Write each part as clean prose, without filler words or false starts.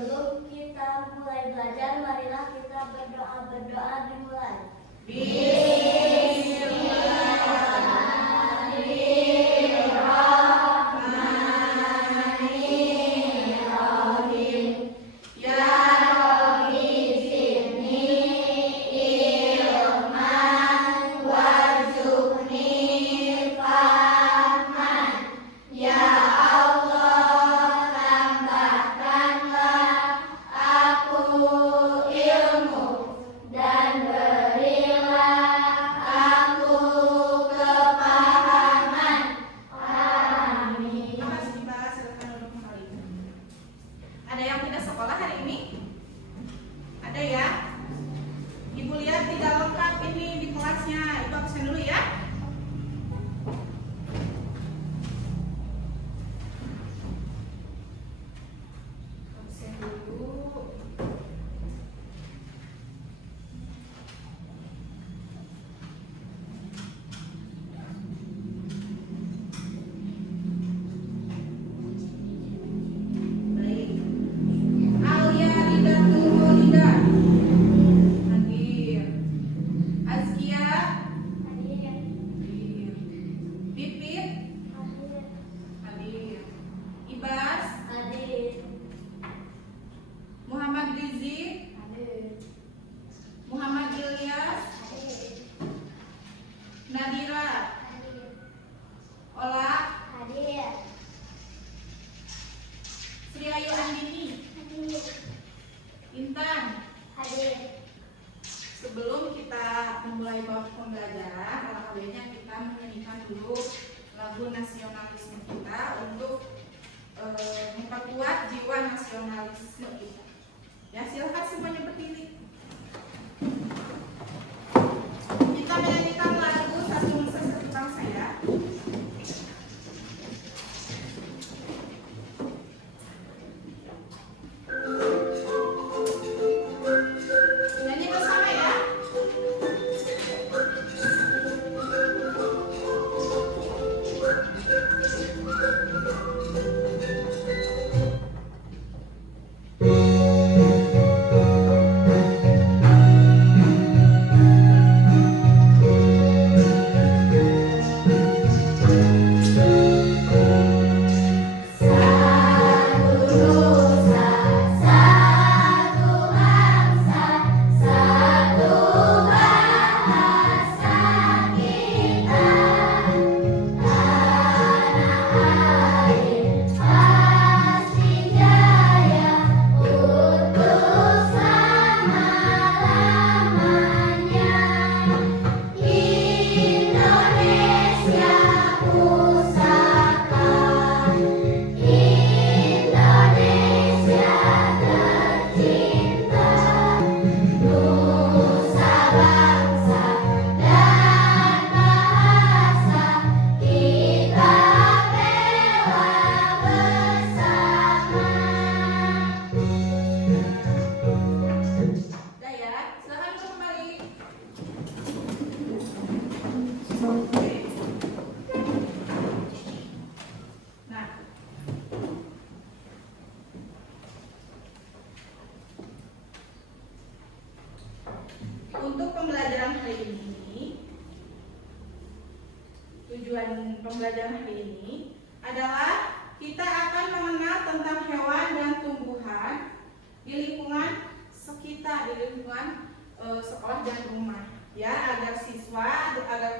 Sebelum kita mulai belajar, marilah kita berdoa dimulai. Sebelum kita memulai pembelajaran, alangkah baiknya kita menyanyikan dulu lagu nasionalisme kita untuk memperkuat jiwa nasionalisme kita. Ya, silakan semuanya berdiri. Kita menyanyikan lagu Satu Nusa Satu Bangsa ya. Untuk pembelajaran hari ini, tujuan pembelajaran hari ini adalah kita akan mengenal tentang hewan dan tumbuhan di lingkungan sekitar, di lingkungan sekolah dan rumah, ya, agar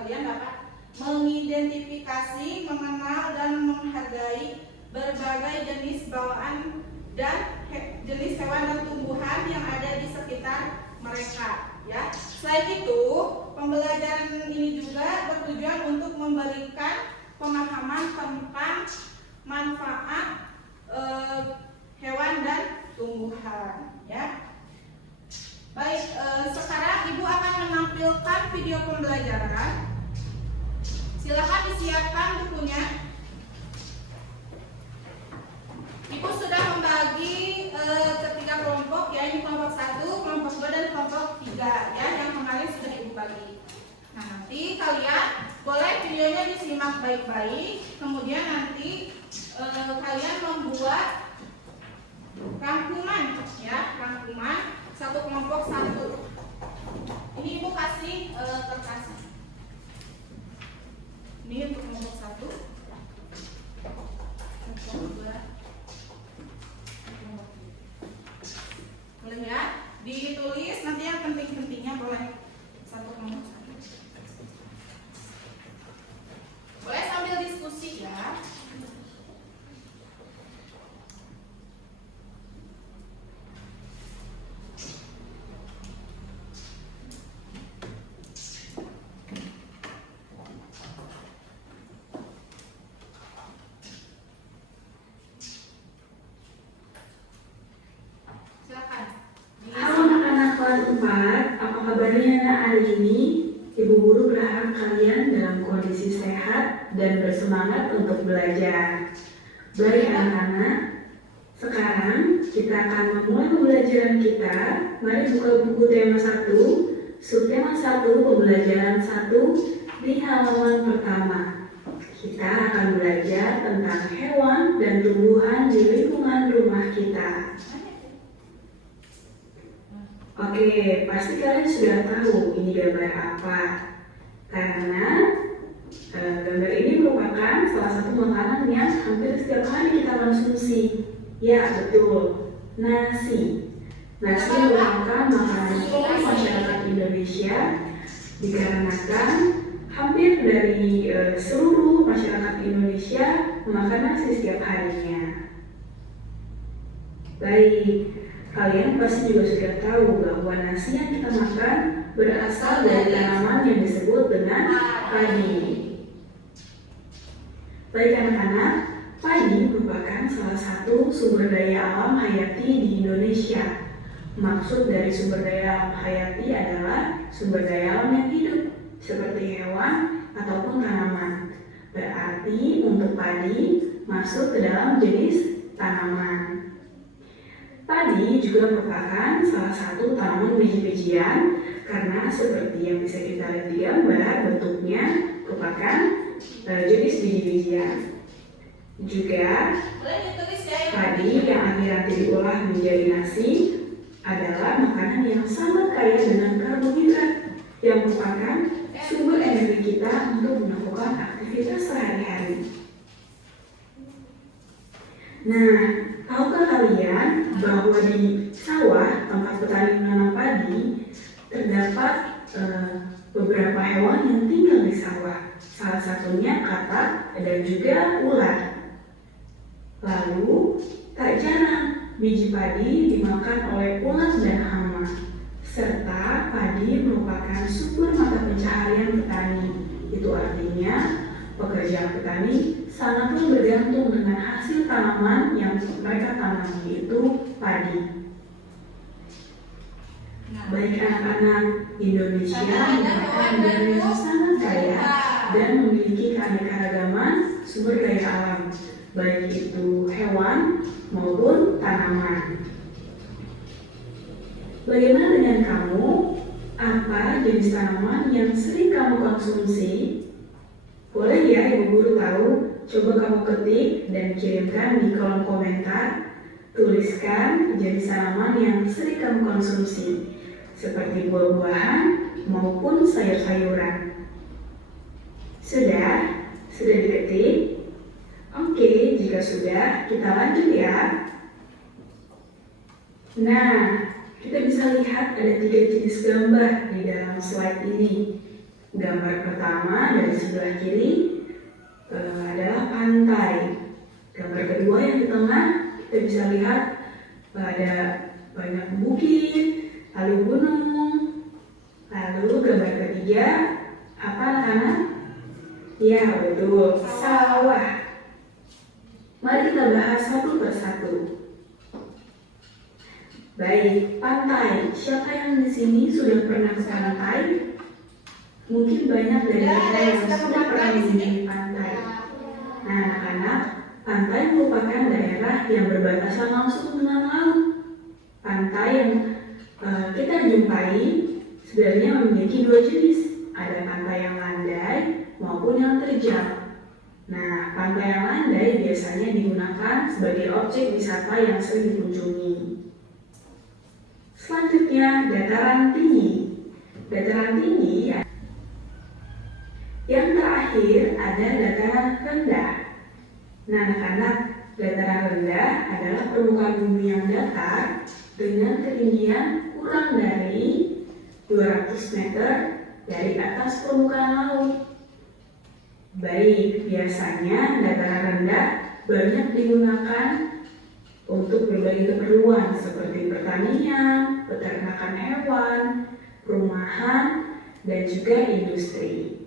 kalian dapat mengidentifikasi, mengenal dan menghargai berbagai jenis bawaan dan jenis hewan dan tumbuhan yang ada di sekitar mereka. Ya, selain itu, pembelajaran ini juga bertujuan untuk memberikan pemahaman tentang manfaat hewan dan tumbuhan. Ya, baik. Sekarang Ibu akan menampilkan video pembelajaran. Silakan disiapkan bukunya. Ibu sudah membagi ketiga kelompok, ya, ini kelompok 1, kelompok 2, dan kelompok 3, ya, yang kemarin sudah Ibu bagi. Nah, nanti kalian boleh videonya disimak baik-baik, kemudian nanti kalian membuat rangkuman ya, rangkuman satu kelompok satu. Ini Ibu kasih kertasnya. Ini untuk kelompok satu. Boleh ya? Ditulis nanti yang penting-pentingnya boleh satu kelompok satu. Boleh sambil diskusi ya. Halo anak-anak kelas 4, apa kabarnya hari ini? Ibu guru berharap kalian dalam kondisi sehat dan bersemangat untuk belajar. Baik anak-anak, sekarang kita akan memulai pembelajaran kita. Mari buka buku tema 1, subtema 1, pembelajaran 1 di halaman pertama. Kita akan belajar tentang hewan dan tumbuhan di lingkungan rumah kita. Oke, pasti kalian sudah tahu ini gambar apa. Karena gambar ini merupakan salah satu makanan yang hampir setiap hari kita konsumsi. Ya, betul, nasi. Nasi merupakan makanan pokok masyarakat Indonesia dikarenakan hampir dari seluruh masyarakat Indonesia memakan nasi setiap harinya. Baik. Kalian pasti juga sudah tahu bahwa nasi yang kita makan berasal dari tanaman yang disebut dengan padi. Baik anak-anak, padi merupakan salah satu sumber daya alam hayati di Indonesia. Maksud dari sumber daya alam hayati adalah sumber daya alam yang hidup, seperti hewan ataupun tanaman. Berarti untuk padi masuk ke dalam jenis tanaman. Padi juga merupakan salah satu tanaman biji-bijian karena seperti yang bisa kita lihat di gambar, bentuknya merupakan jenis biji-bijian. Juga padi yang akhirnya diolah menjadi nasi adalah makanan yang sangat kaya dengan karbohidrat yang merupakan sumber energi kita untuk melakukan aktivitas sehari-hari. Nah, tahukah kalian bahwa di sawah tempat petani menanam padi terdapat beberapa hewan yang tinggal di sawah. Salah satunya katak dan juga ular. Lalu, tak jarang biji padi dimakan oleh ulat dan hama. Serta padi merupakan sumber mata pencaharian petani. Itu artinya pekerjaan petani sangatlah bergantung dengan hasil tanaman yang mereka tanam, yaitu padi. Baik anak-anak, Indonesia merupakan negara yang sangat kaya dan memiliki keanekaragaman sumber daya alam, baik itu hewan maupun tanaman. Bagaimana dengan kamu? Apa jenis tanaman yang sering kamu konsumsi? Boleh ya Ibu Guru tahu? Coba kamu ketik dan kirimkan di kolom komentar. Tuliskan jenis tanaman yang sering kamu konsumsi, seperti buah-buahan maupun sayur-sayuran. Sudah? Sudah diketik? Oke, jika sudah, kita lanjut ya. Nah, kita bisa lihat ada 3 jenis gambar di dalam slide ini. Gambar pertama dari sebelah kiri adalah pantai. Gambar kedua yang di tengah kita bisa lihat ada banyak bukit, lalu gunung. Lalu gambar ketiga apa anak-anak? Ya betul, sawah. Mari kita bahas satu persatu. Baik, pantai. Siapa yang di sini sudah pernah ke pantai? Mungkin banyak dari kita yang sudah pernah mengunjungi pantai. Nah, anak-anak, pantai merupakan daerah yang berbatasan langsung dengan laut. Pantai yang kita jumpai sebenarnya memiliki 2 jenis. Ada pantai yang landai maupun yang terjal. Nah, pantai yang landai biasanya digunakan sebagai objek wisata yang sering dikunjungi. Selanjutnya, dataran tinggi. Dataran tinggi yang terakhir ada dataran rendah. Nah, anak-anak, dataran rendah adalah permukaan bumi yang datar dengan ketinggian kurang dari 200 meter dari atas permukaan laut. Baik, biasanya dataran rendah banyak digunakan untuk berbagai keperluan seperti pertanian, peternakan hewan, perumahan, dan juga industri.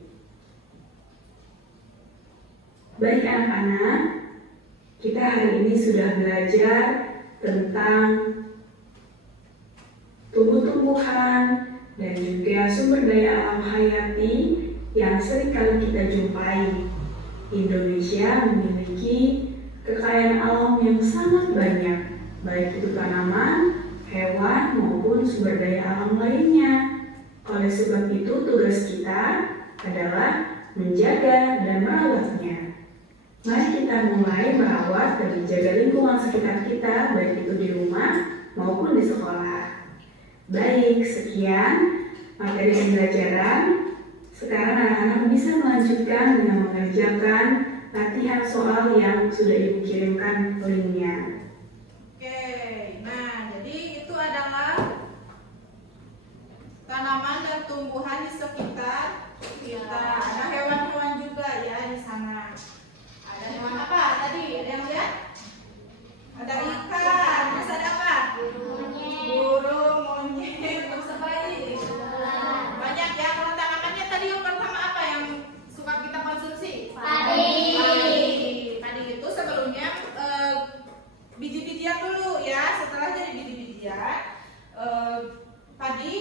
Baik anak-anak, kita hari ini sudah belajar tentang tumbuh-tumbuhan dan juga sumber daya alam hayati yang sering kali kita jumpai. Indonesia memiliki kekayaan alam yang sangat banyak, baik itu tanaman, hewan, maupun sumber daya alam lainnya. Oleh sebab itu, tugas kita adalah menjaga dan merawatnya. Mari kita mulai merawat dan menjaga lingkungan sekitar kita, baik itu di rumah maupun di sekolah. Baik, sekian materi pembelajaran. Sekarang anak-anak bisa melanjutkan dengan mengerjakan latihan soal yang sudah Ibu kirimkan linknya. Oke, nah jadi itu adalah tanaman dan tumbuhan di sekitar kita. Ada hewan-hewan juga ya di sana. Ada hewan apa tadi? Ada yang lihat? Ada ikan. Terus ada apa? Burung, monyet, terus apa lagi? Banyak ya. Kalau tanamannya tadi yang pertama apa yang suka kita konsumsi? Padi itu sebelumnya biji-bijian dulu ya. Setelah jadi biji-bijian, padi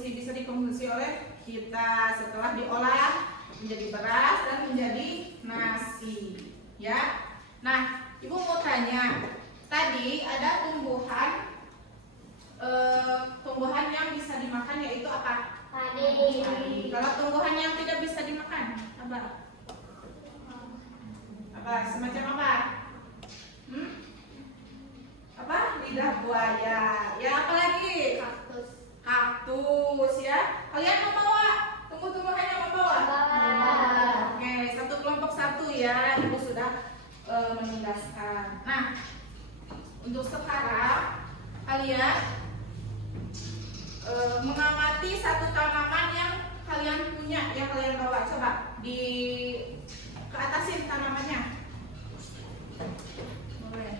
bisa dikonsumsi oleh kita setelah diolah menjadi beras dan menjadi nasi ya. Nah, Ibu mau tanya, tadi ada tumbuhan yang bisa dimakan yaitu apa? Padi. Kalau tumbuhan yang tidak bisa dimakan apa? Semacam apa? Apa? Lidah buaya. Ya, apa lagi? Kaktus ya. Kalian mau bawa tumbuh-tumbuhannya mau bawa? Oke, satu kelompok satu ya. Ibu sudah menugaskan. Nah, untuk sekarang kalian mengamati satu tanaman yang kalian punya, yang kalian bawa. Coba di ke atasin tanamannya. Boleh.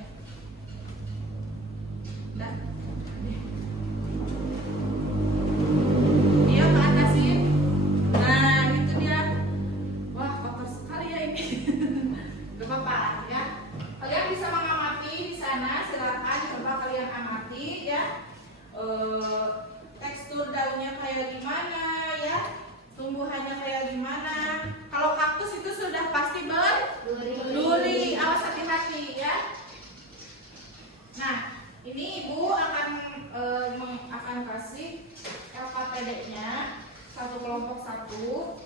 Dah. Dia ke atasin. Nah, itu dia. Wah, kotor sekali ya ini. Gak apa-apa ya. Kalian bisa mengamati di sana. Silakan coba kalian amati ya. Tekstur daunnya kayak gimana ya, tumbuhannya kayak gimana. Kalau kaktus itu sudah pasti berduri, awas hati-hati ya. Nah, ini Ibu akan kasih LKPD-nya satu kelompok satu.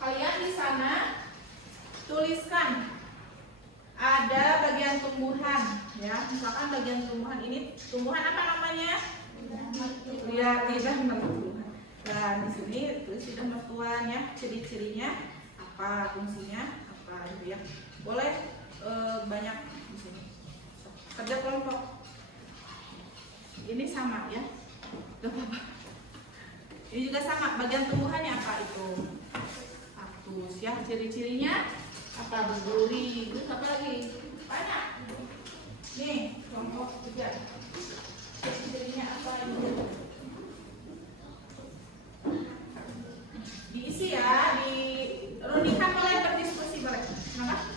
Kalian di sana tuliskan ada bagian tumbuhan ya. Misalkan bagian tumbuhan ini tumbuhan apa namanya? Lidah mertuan. Nah, di sini tulis lidah mertuan ya, ciri-cirinya apa, fungsinya apa gitu ya. Boleh banyak di sini. Kerja kelompok. Ini sama ya. Gak apa-apa. Ini juga sama, bagian tumbuhannya apa itu? Kaktus ya, ciri-cirinya apa? Berduri. Terus apa lagi? Banyak. Nih, kelompok 3. Ciri-cirinya apa ini? Diisi ya, dirundikan boleh, berdiskusi boleh. Kenapa?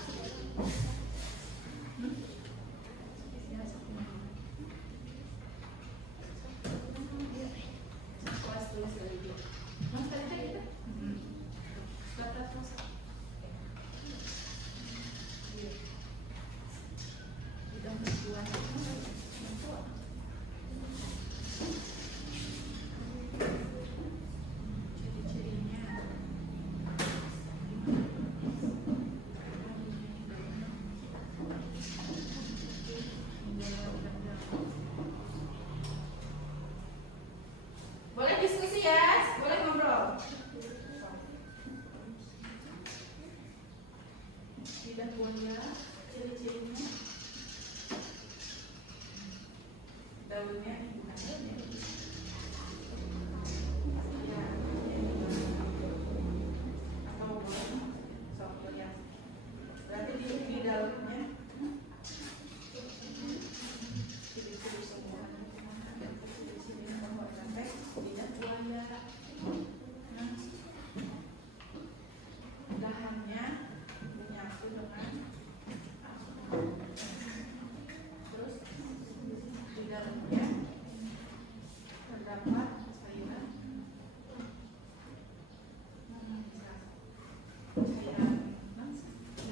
terdapat cairan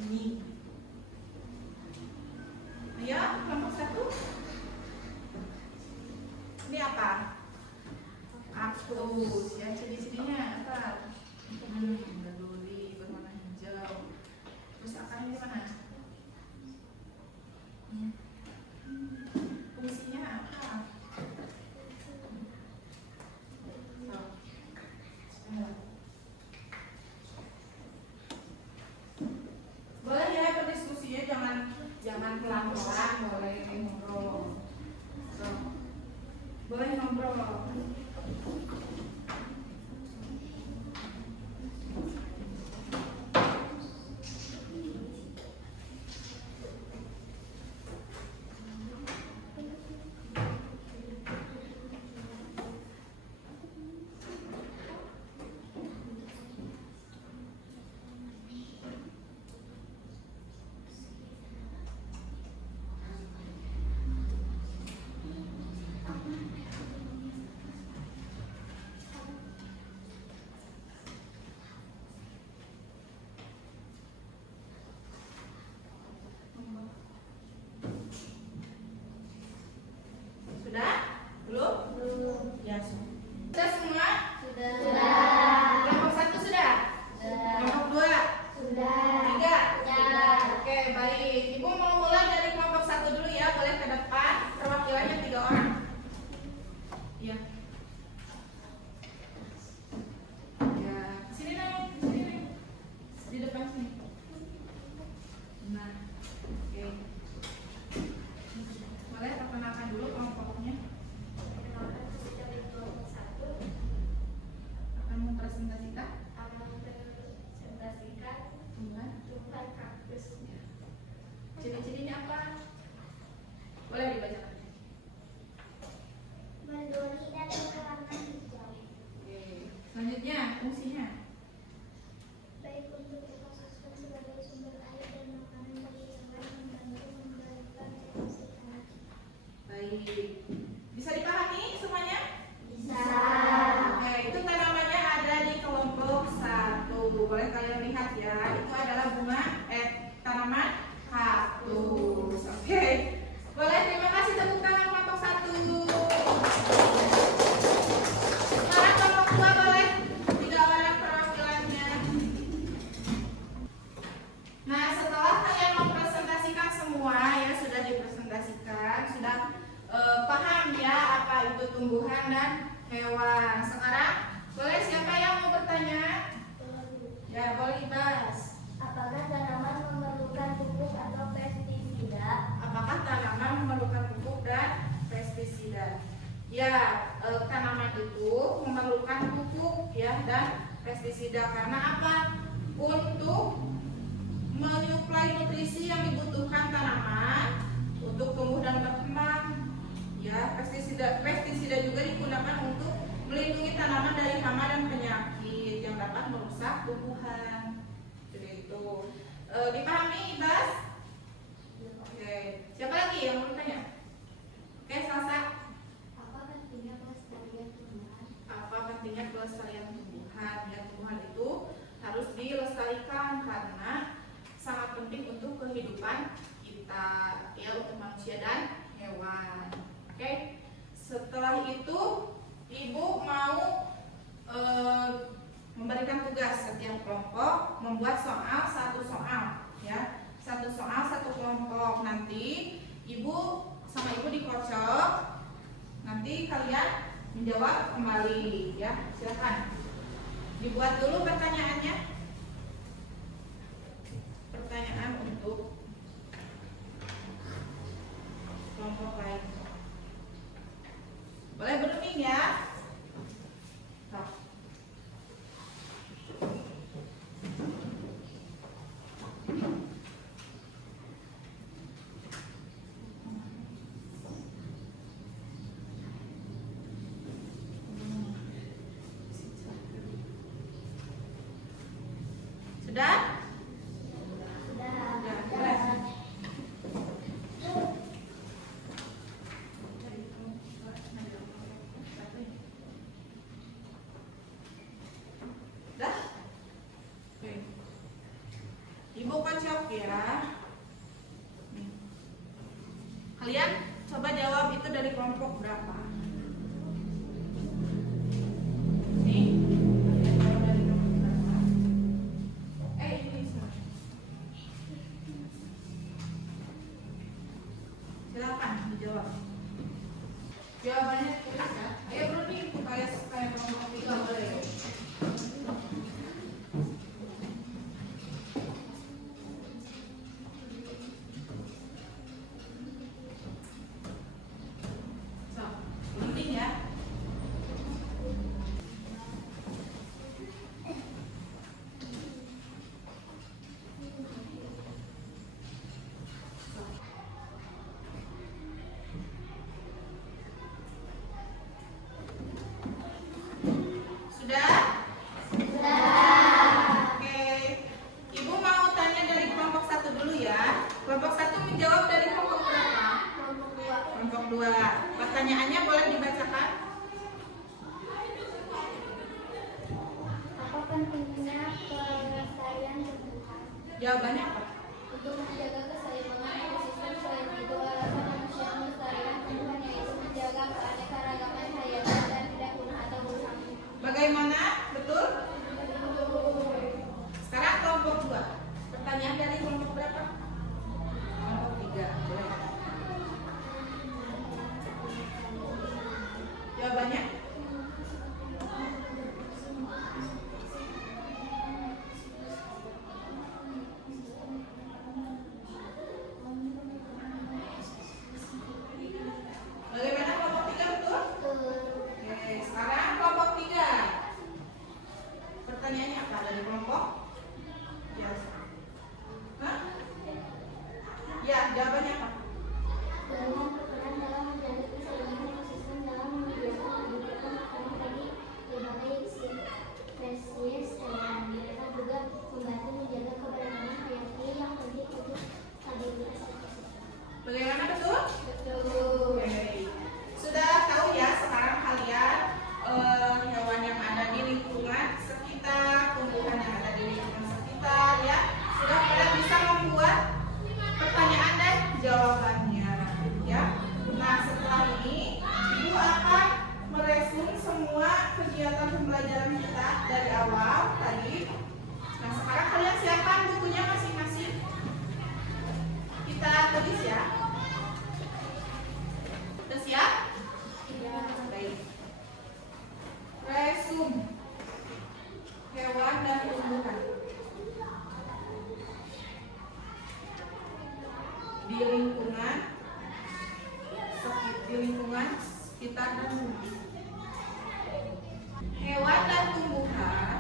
ini. Ayo, kelompok 1. Ini apa? Kaktus. Ya, ciri-cirinya apa? Berduri, berwarna hijau. Terus akarnya di mana? Fungsinya apa? Boleh ya berdiskusinya, jangan pelan-pelan, boleh ngobrol. Boleh ngobrol. Sudah? Belum? Belum. Ya, sudah semua? Sudah. Kelompok 1 sudah? Kelompok 2? Sudah. 3? Sudah. Oke, baik. Ibu mau mulai dari kelompok 1 dulu ya. Boleh ke depan. Perwakilannya 3 orang. Ya. Ya, sini Neng. Sini Neng. Di depan sini. Nah. Oke. Boleh perkenalkan dulu kelompoknya. Perkenalkan, kita dari kelompok 1 Akan mempresentasikan akan mempresentasikan tumbuhan kaktus. ciri-cirinya apa? Boleh dibacakan. Berduri dan berwarna hijau. Oke. Selanjutnya fungsinya. Baik untuk ekosistem sebagai sumber air dan makanan bagi hewan, membantu memberikan ekosistem. Baik. Bisa dipahami semuanya? Bisa. Oke, itu tanamannya ada di kelompok 1. Boleh kalian lihat ya. Itu adalah tanaman kaktus. Oke. Boleh, terima kasih, tepuk tangan kelompok 1. Sekarang kelompok 2 boleh. 3 orang perwakilannya. Nah, setelah kalian mempresentasikan semua ya, sudah dipresentasikan, sudah paham ya apa itu tumbuhan dan hewan. Sekarang boleh siapa yang mau bertanya? Ya, boleh Ibas. Apakah tanaman memerlukan pupuk atau pestisida? Apakah tanaman memerlukan pupuk dan pestisida? Ya, tanaman itu memerlukan pupuk ya dan pestisida karena apa? Untuk menyuplai nutrisi yang dibutuhkan tanaman untuk tumbuh dan berkembang. Ya, pestisida juga digunakan untuk melindungi tanaman dari hama dan penyakit yang dapat merusak tumbuhan. Jadi itu dipahami, Ibas? Oke. Siapa lagi yang mau bertanya? Oke, Salsa. Apa pentingnya pelestarian tumbuhan? Apa pentingnya pelestarian tumbuhan? Ya, tumbuhan itu harus dilestarikan karena sangat penting untuk kehidupan kita, ya, untuk manusia dan hewan. Oke. Setelah itu Ibu mau memberikan tugas setiap kelompok membuat satu soal ya. Satu soal satu kelompok. Nanti Ibu sama Ibu dikocok. Nanti kalian menjawab kembali ya. Silakan. Dibuat dulu pertanyaannya. Pertanyaan untuk kelompok lain. Boleh berunding ya. Nah. Sudah? Sudah. Boleh. cocok ya. Nih. Kalian coba jawab itu dari kelompok berapa? Nih, kalian jawab dari kelompok berapa? Ini bisa. Silakan dijawab. Jawabannya tulis ya. Ayo Bruni, kayak kelompok 3 boleh. Sudah? Oke. Ibu mau tanya dari kelompok 1 dulu ya. Kelompok 1 menjawab dari kelompok berapa? Kelompok 2. Pertanyaannya boleh dibacakan? Apa pentingnya pelestarian tumbuhan? Jawabannya apa? Untuk menjaga keseimbangan ekosistem. Selain itu, alasan manusia melestarikan tumbuhan yaitu menjaga keanekaragaman hayati dan tidak punah atau rusak. Bagaimana? Betul? Sekarang kelompok 2. Pertanyaan dari kelompok berapa? Kelompok 3. Boleh. Jawabannya? Bagaimana kelompok 3 betul? Oke, sekarang kelompok 3. Pertanyaannya apa dari kelompok? Biasa. Hah? Ya, jawabannya apa? Dengan berperan dalam menjaga keseimbangan ekosistem dalam menyediakan kehidupan makanan bagi berbagai spesies hewan. Mereka juga membantu menjaga keberagaman hayati yang penting untuk stabilitas ekosistem. Bagaimana betul? Betul. Oke. Sudah tahu ya sekarang kalian hewan yang ada di lingkungan sekitar, tumbuhan yang ada di lingkungan sekitar ya. Sudah pada bisa membuat pertanyaan dan jawabannya ya. Nah, setelah ini Ibu akan meresum semua kegiatan pembelajaran kita dari awal tadi. Nah, sekarang kalian siapkan bukunya masing-masing. Kita tulis ya. Sudah siap? Baik. Resum hewan dan tumbuhan di lingkungan sekitar dan bumi. Hewan dan tumbuhan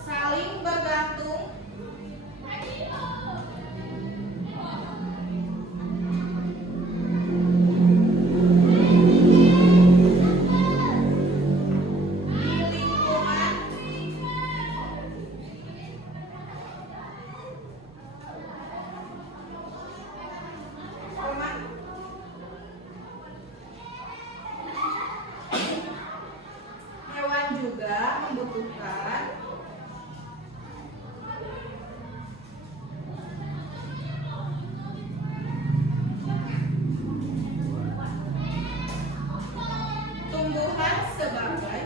saling bergantung hewan juga membutuhkan tumbuhan sebagai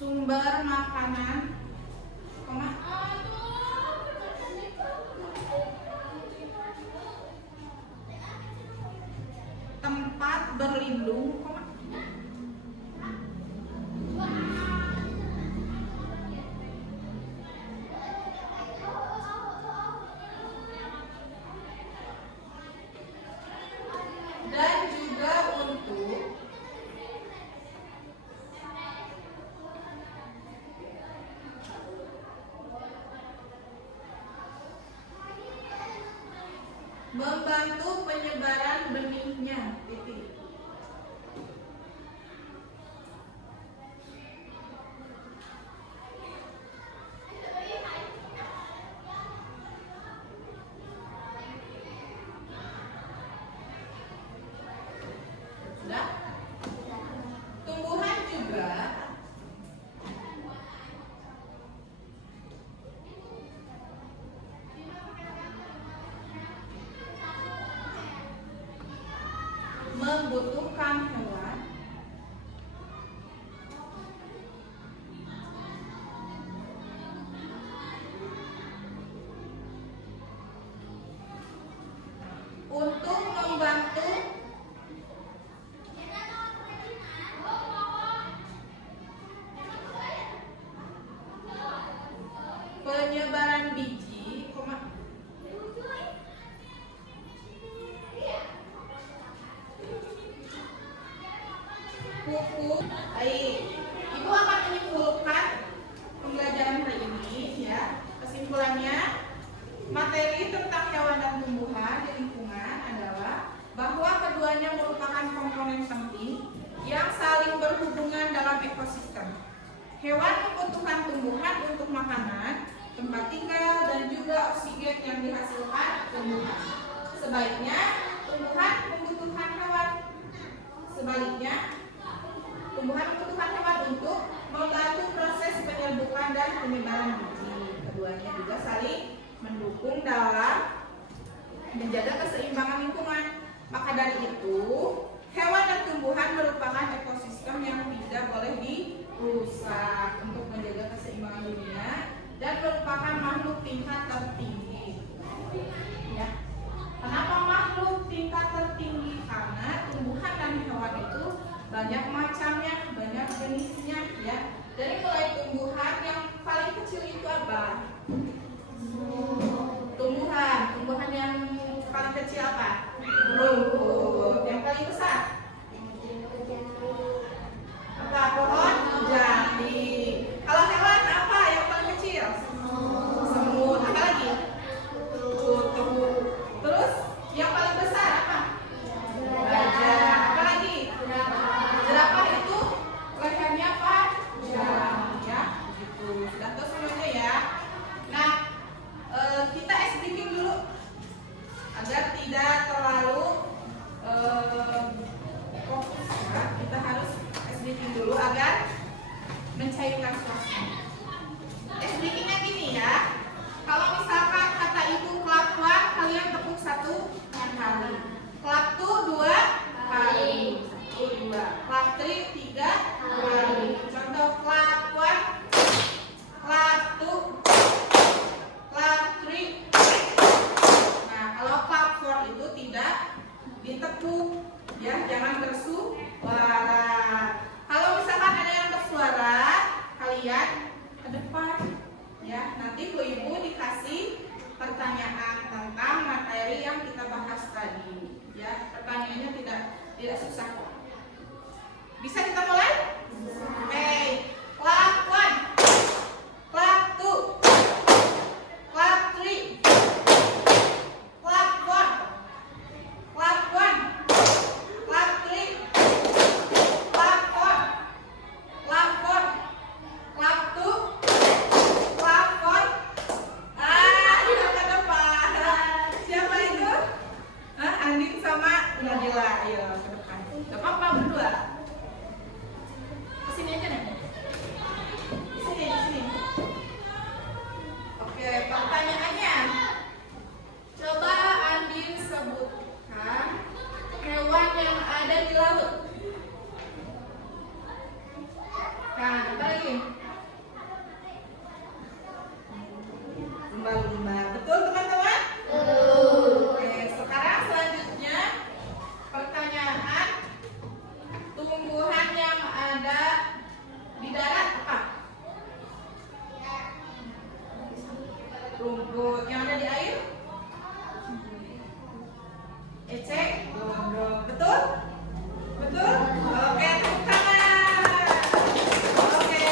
sumber makanan, tempat berlindung, dan juga untuk membantu penyebaran benihnya. Titik. dibutuhkan hewan? Untuk membantu penyebaran biji, pupuk. Baik, Ibu akan menyimpulkan pembelajaran hari ini ya. Kesimpulannya, materi tentang hewan dan tumbuhan di lingkungan adalah bahwa keduanya merupakan komponen penting yang saling berhubungan dalam ekosistem. Hewan membutuhkan tumbuhan untuk makanan, tempat tinggal, dan juga oksigen yang dihasilkan tumbuhan. Sebaliknya, tumbuhan membutuhkan hewan. Sebaliknya, tumbuhan membutuhkan hewan untuk membantu proses penyerbukan dan penyebaran biji. Keduanya juga saling mendukung dalam menjaga keseimbangan lingkungan. Maka dari itu, hewan dan tumbuhan merupakan ekosistem yang tidak boleh dirusak untuk menjaga keseimbangan dunia dan merupakan makhluk tingkat tertinggi. Ya. Kenapa makhluk tingkat tertinggi? Karena tumbuhan dan hewan itu banyak macamnya, banyak jenisnya, ya. Dari mulai tumbuhan yang paling kecil itu apa? Tumbuhan yang paling kecil apa? Rumput. Yang paling besar apa? Pohon jati. Kalau hewan apa yang paling kecil? Semut. Apa lagi? Kutu. Terus yang paling besar apa? Gajah. Apa lagi? Jerapah itu lehernya panjang, ya. Gitu. Sudah tahu semuanya ya. Nah, kita explication dulu agar tidak terlalu fokus ya. Kita harus explication dulu agar mencairkan suasana. Explication-nya gini ya. Kalau misalkan kata itu kelap-kelap, kalian tepuk 1 kali. Kelap tuh 2 kali. 1, 2. Kelap 3 kali. Contoh kelap-kelap, kelap tuh, kelap 3. Nah, kalau kelap 4 itu tidak ditepuk, ya, jangan bersuara. Kalau misalkan ada yang bersuara, kalian ke depan, ya. Nanti ibu dikasih pertanyaan tentang materi yang kita bahas tadi, ya. Pertanyaannya tidak susah kok. Bisa kita mulai? Oke. Clap 1, clap 2, clap 3, clap 4, clap 1, clap 3, clap 4, clap 4, clap 2, clap 4. Kita ke depan. Siapa itu? Andin sama Nadila. Ayo ke depan. Gak apa-apa berdua. Kesini aja nih. Sini. Oke, pertanyaannya. Coba Andin sebutkan hewan yang ada di laut. Nah, apa lagi? Lumba-lumba. Betul teman-teman? Oke, sekarang selanjutnya pertanyaan, tumbuhan yang ada di darat apa? Rumput. Yang ada di air? Ecek gondok. Betul? Betul? Oke, tepuk tangan. Oke.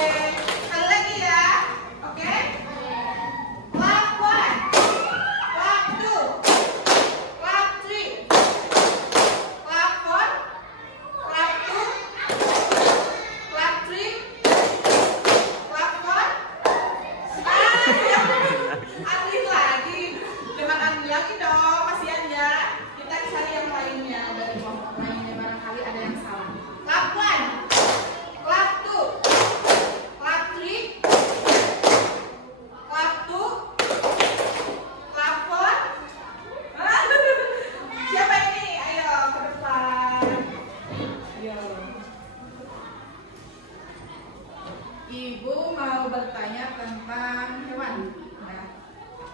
bertanya tentang hewan. Nah,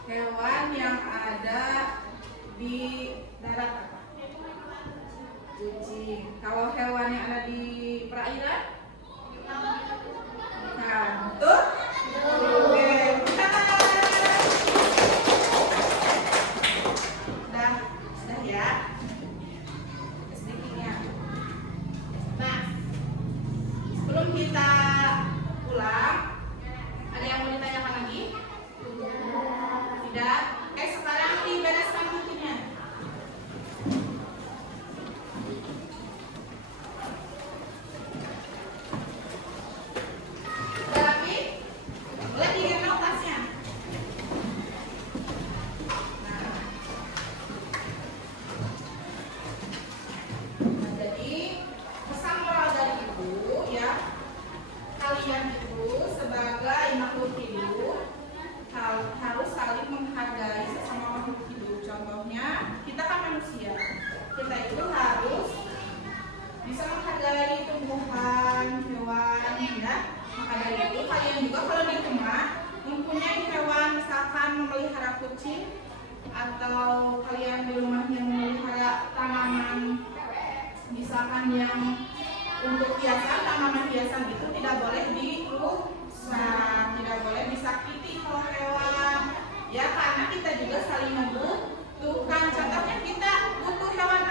hewan yang ada di darat apa? Kucing. Kalau hewan yang ada di perairan? Bukan. Betul? Oke, benar. Sudah ya. Sedikitnya. Nah, sebelum kita pulang, ada yang mau ditanyakan lagi? Tidak. Sekarang dibereskan bukunya. Sudah rapi? Boleh digendong tasnya. Nah, jadi pesan moral dari ibu ya, kalian itu sebagai makhluk hidup harus saling menghargai sesama makhluk hidup. Contohnya, kita kan manusia, kita itu harus bisa menghargai tumbuhan, hewan, ya. Maka dari itu kalian juga kalau di rumah mempunyai hewan, misalkan memelihara kucing, atau kalian di rumahnya memelihara tanaman, misalkan yang untuk hiasan, tanaman hiasan itu tidak boleh dirusak, tidak boleh disakiti kalau hewan, ya, karena kita juga saling membutuhkan. Contohnya kita butuh hewan